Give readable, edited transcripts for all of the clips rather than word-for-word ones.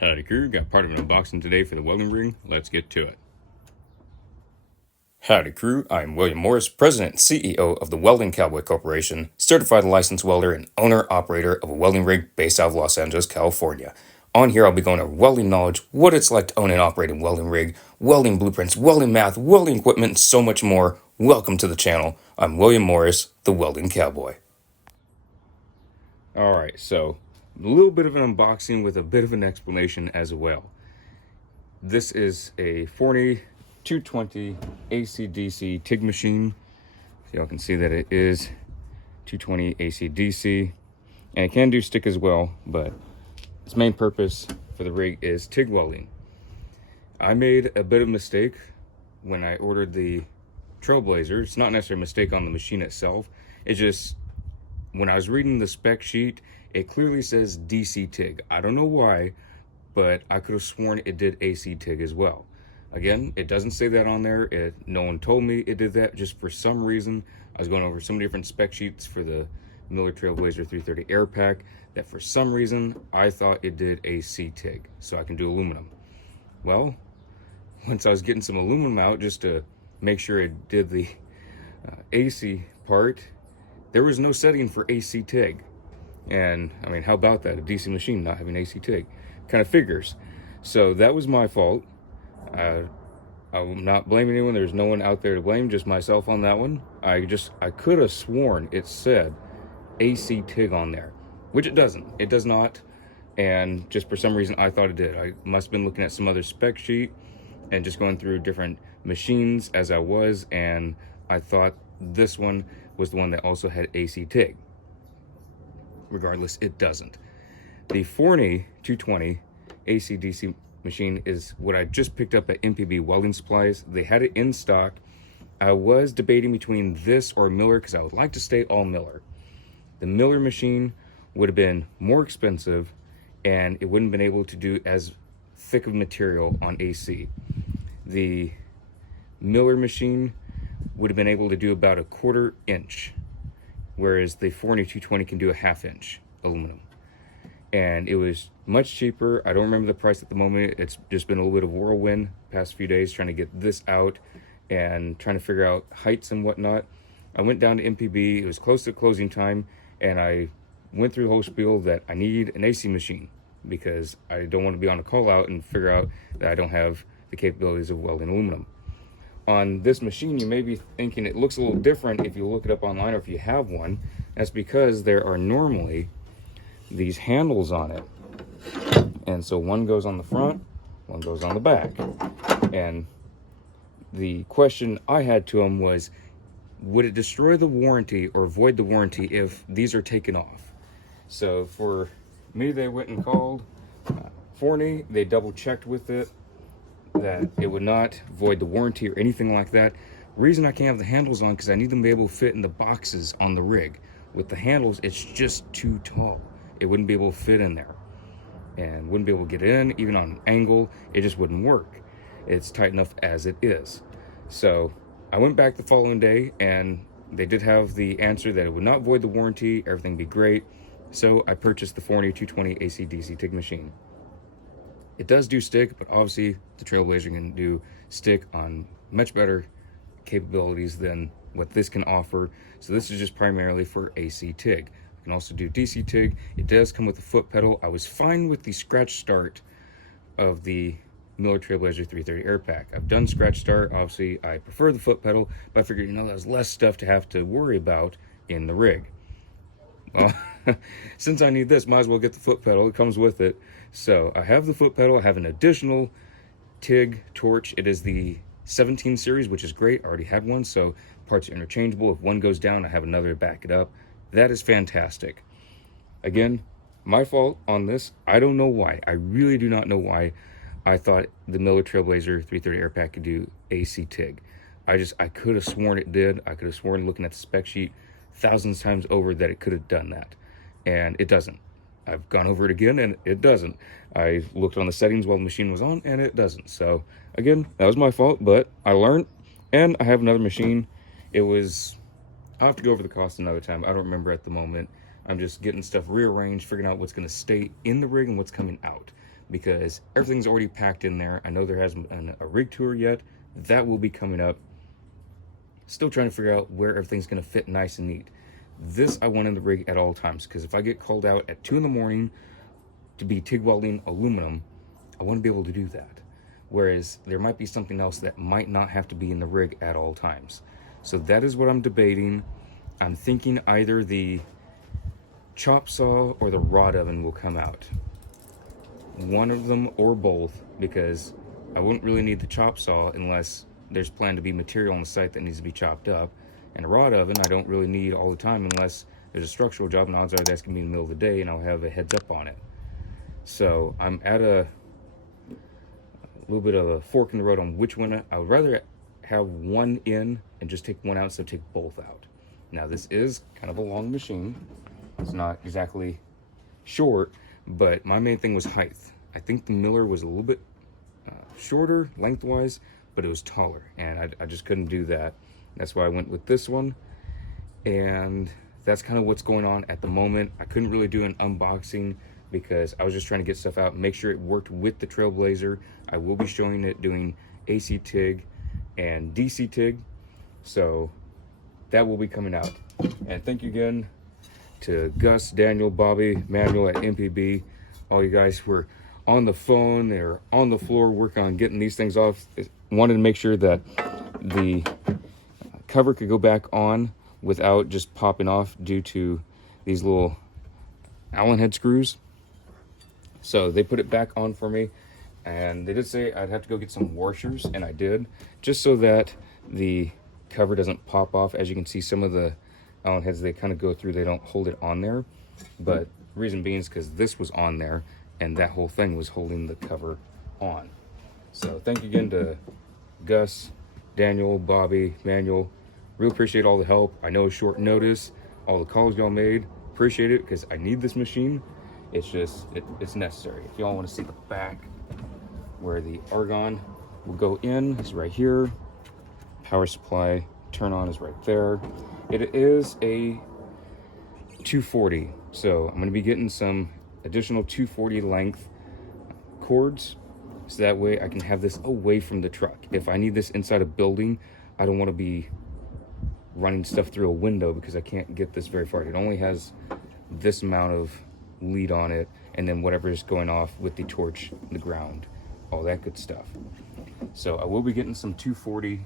Howdy crew, got part of an unboxing today for the welding rig. Let's get to it. Howdy crew, I'm William Morris, President and CEO of the Welding Cowboy Corporation, certified licensed welder and owner-operator of a welding rig based out of Los Angeles, California. On here I'll be going over welding knowledge, what it's like to own and operate a welding rig, welding blueprints, welding math, welding equipment, and so much more. Welcome to the channel. I'm William Morris, the Welding Cowboy. Alright, so a little bit of an unboxing with a bit of an explanation as well. This is a Forney 220 AC/DC TIG machine. So y'all can see that it is 220 AC/DC, and it can do stick as well, but its main purpose for the rig is TIG welding. I made a bit of a mistake when I ordered the Trailblazer. It's not necessarily a mistake on the machine itself. It's just when I was reading the spec sheet, it clearly says DC TIG. I don't know why, but I could have sworn it did AC TIG as well. Again, it doesn't say that on there. No one told me it did that. Just for some reason, I was going over some different spec sheets for the Miller Trailblazer 330 Air Pack that for some reason I thought it did AC TIG, so I can do aluminum. Well, once I was getting some aluminum out just to make sure it did the AC part, there was no setting for AC TIG. And I mean, how about that? A DC machine not having AC TIG kind of figures. So that was my fault. I'm not blaming anyone. There's no one out there to blame, just myself on that one. I could have sworn it said AC TIG on there, which it doesn't. It does not. And just for some reason, I thought it did. I must have been looking at some other spec sheet and just going through different machines as I was, and I thought this one was the one that also had AC TIG. Regardless, it doesn't. The Forney 220 AC/DC machine is what I just picked up at MPB Welding Supplies. They had it in stock. I was debating between this or Miller because I would like to stay all Miller. The Miller machine would have been more expensive and it wouldn't have been able to do as thick of material on AC. The Miller machine would have been able to do about a 1/4 inch, whereas the Forney 220 can do a 1/2 inch aluminum. And it was much cheaper. I don't remember the price at the moment. It's just been a little bit of whirlwind past few days trying to get this out and trying to figure out heights and whatnot. I went down to MPB. It was close to closing time, and I went through the whole spiel that I need an AC machine because I don't want to be on a call out and figure out that I don't have the capabilities of welding aluminum. On this machine, you may be thinking it looks a little different if you look it up online or if you have one. That's because there are normally these handles on it, and so one goes on the front, one goes on the back. And the question I had to him was, would it destroy the warranty or void the warranty if these are taken off? So for me, they went and called Forney. They double checked with it that it would not void the warranty or anything like that. Reason I can't have the handles on because I need them to be able to fit in the boxes on the rig. With the handles, it's just too tall. It wouldn't be able to fit in there and wouldn't be able to get in, even on an angle. It just wouldn't work. It's tight enough as it is. So I went back the following day and they did have the answer that it would not void the warranty, everything would be great. So I purchased the Forney 220 AC/DC TIG machine. It does do stick, but obviously the Trailblazer can do stick on much better capabilities than what this can offer. So this is just primarily for AC TIG. You can also do DC TIG. It does come with a foot pedal. I was fine with the scratch start of the Miller Trailblazer 330 Air Pack. I've done scratch start. Obviously, I prefer the foot pedal, but I figured, there's less stuff to have to worry about in the rig. Well, since I need this, might as well get the foot pedal. It comes with it. So I have the foot pedal. I have an additional TIG torch. It is the 17 series, which is great. I already had one, so parts are interchangeable. If one goes down, I have another to back it up. That is fantastic. Again, my fault on this. I don't know why. I really do not know why I thought the Miller Trailblazer 330 Air Pack could do AC TIG. I could have sworn it did. I could have sworn looking at the spec sheet thousands of times over that it could have done that. And it doesn't. I've gone over it again and it doesn't. I looked on the settings while the machine was on and it doesn't. So again, that was my fault, but I learned and I have another machine. I'll have to go over the cost another time. I don't remember at the moment. I'm just getting stuff rearranged, figuring out what's going to stay in the rig and what's coming out. because everything's already packed in there. I know there hasn't been a rig tour yet. That will be coming up. Still trying to figure out where everything's going to fit nice and neat. This I want in the rig at all times, because if I get called out at 2 in the morning to be TIG welding aluminum, I want to be able to do that. Whereas there might be something else that might not have to be in the rig at all times. So that is what I'm debating. I'm thinking either the chop saw or the rod oven will come out. One of them or both, because I wouldn't really need the chop saw unless there's planned to be material on the site that needs to be chopped up. And a rod oven I don't really need all the time unless there's a structural job, and odds are that's going to be in the middle of the day and I'll have a heads up on it. So I'm at a little bit of a fork in the road on which one. I would rather have one in and just take one out instead of take both out. Now this is kind of a long machine. It's not exactly short, but my main thing was height. I think the Miller was a little bit shorter lengthwise, but it was taller, and I just couldn't do that. That's why I went with this one, and that's kind of what's going on at the moment. I couldn't really do an unboxing because I was just trying to get stuff out and make sure it worked with the Trailblazer. I will be showing it doing AC TIG and DC TIG, so that will be coming out. And thank you again to Gus, Daniel, Bobby, Manuel at MPB, all you guys who were on the phone, they're on the floor working on getting these things off. Wanted to make sure that the cover could go back on without just popping off due to these little Allen head screws. So they put it back on for me, and they did say I'd have to go get some washers, and I did, just so that the cover doesn't pop off. As you can see, some of the Allen heads, they kind of go through, they don't hold it on there, but reason being is because this was on there and that whole thing was holding the cover on. So thank you again to Gus, Daniel, Bobby, Manuel. Really appreciate all the help. I know it's short notice, all the calls y'all made. Appreciate it, because I need this machine. It's just, it's necessary. If y'all want to see the back where the argon will go in, is right here. Power supply turn on is right there. It is a 240, so I'm going to be getting some additional 240 length cords, so that way I can have this away from the truck. If I need this inside a building, I don't want to be running stuff through a window because I can't get this very far. It only has this amount of lead on it, and then whatever is going off with the torch, the ground, all that good stuff. So I will be getting some 240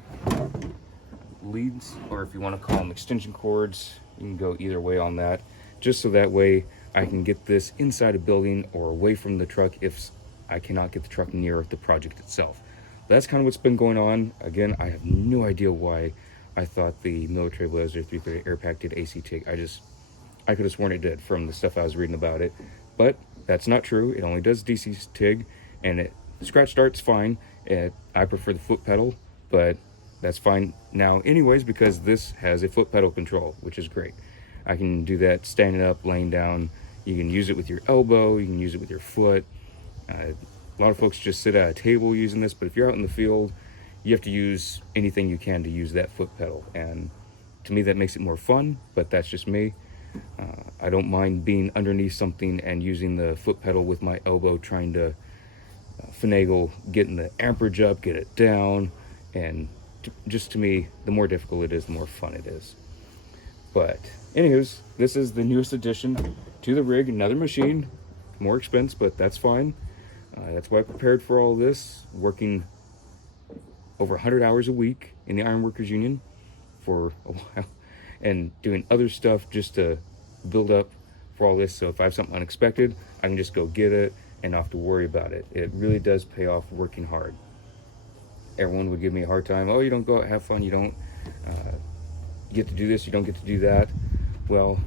leads, or if you want to call them extension cords, you can go either way on that, just so that way I can get this inside a building or away from the truck if I cannot get the truck near the project itself. That's kind of what's been going on. Again, I have no idea why I thought the Military Blazer 330 Air Pack did AC TIG. I could have sworn it did from the stuff I was reading about it, but that's not true. It only does DC TIG, and it scratch starts fine. I prefer the foot pedal, but that's fine now anyways, because this has a foot pedal control, which is great. I can do that standing up, laying down. You can use it with your elbow, you can use it with your foot. A lot of folks just sit at a table using this, but if you're out in the field, you have to use anything you can to use that foot pedal, and to me that makes it more fun, but that's just me. I don't mind being underneath something and using the foot pedal with my elbow, trying to finagle getting the amperage up, get it down, and just to me, the more difficult it is, the more fun it is. But anywho's, this is the newest addition to the rig, another machine, more expense, but that's fine. That's why I prepared for all this, working over 100 hours a week in the Ironworkers Union for a while, and doing other stuff just to build up for all this. So if I have something unexpected, I can just go get it and not have to worry about it. It really does pay off working hard. Everyone would give me a hard time. Oh, you don't go out, have fun. You don't get to do this. You don't get to do that. Well,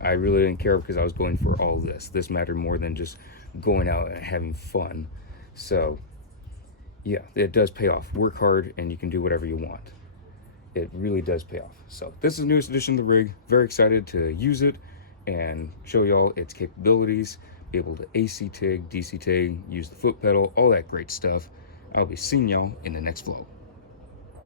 I really didn't care because I was going for all this. This mattered more than just going out and having fun. So yeah, it does pay off. Work hard and you can do whatever you want. It really does pay off. So this is the newest addition to the rig. Very excited to use it and show y'all its capabilities. Be able to AC TIG, DC TIG, use the foot pedal, all that great stuff. I'll be seeing y'all in the next vlog.